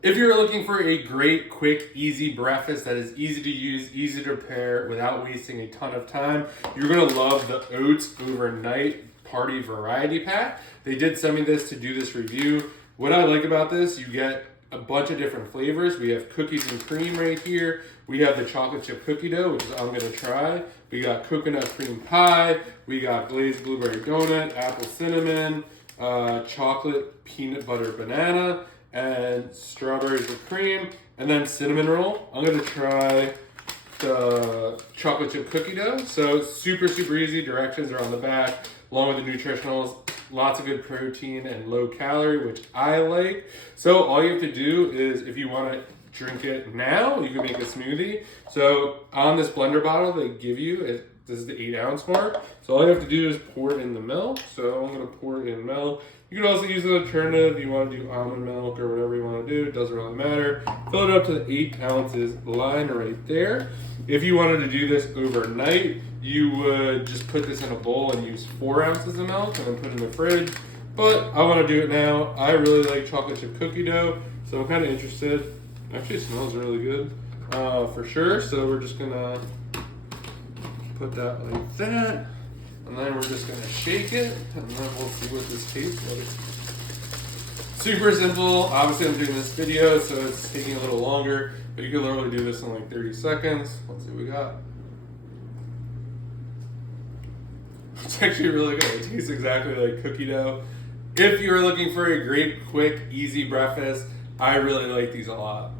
If you're looking for a great, quick, easy breakfast that is easy to use, easy to prepare without wasting a ton of time, you're gonna love the Oats Overnight Party Variety Pack. They did send me this to do this review. What I like about this, you get a bunch of different flavors. We have cookies and cream right here. We have the chocolate chip cookie dough, which is I'm gonna try. We got coconut cream pie. We got glazed blueberry donut, apple cinnamon, chocolate peanut butter banana, and strawberries with cream, and then cinnamon roll. I'm gonna try the chocolate chip cookie dough. So super, super easy. Directions are on the back, along with the nutritionals. Lots of good protein and low calorie, which I like. So all you have to do is, if you want to drink it now, you can make a smoothie. So on this blender bottle they give you, this is the 8-ounce mark. So all you have to do is pour it in the milk. So I'm gonna pour it in milk. You can also use an alternative. You want to do almond milk or whatever you want to do. It doesn't really matter. Fill it up to the 8 ounces line right there. If you wanted to do this overnight, you would just put this in a bowl and use 4 ounces of milk and then put it in the fridge. But I want to do it now. I really like chocolate chip cookie dough, so I'm kind of interested. Actually, it smells really good for sure. So we're just gonna put that like that. And then we're just gonna shake it, and then we'll see what this tastes like. Super simple. Obviously, I'm doing this video, so it's taking a little longer, but you can literally do this in like 30 seconds. Let's see what we got. It's actually really good. It tastes exactly like cookie dough. If you're looking for a great, quick, easy breakfast, I really like these a lot.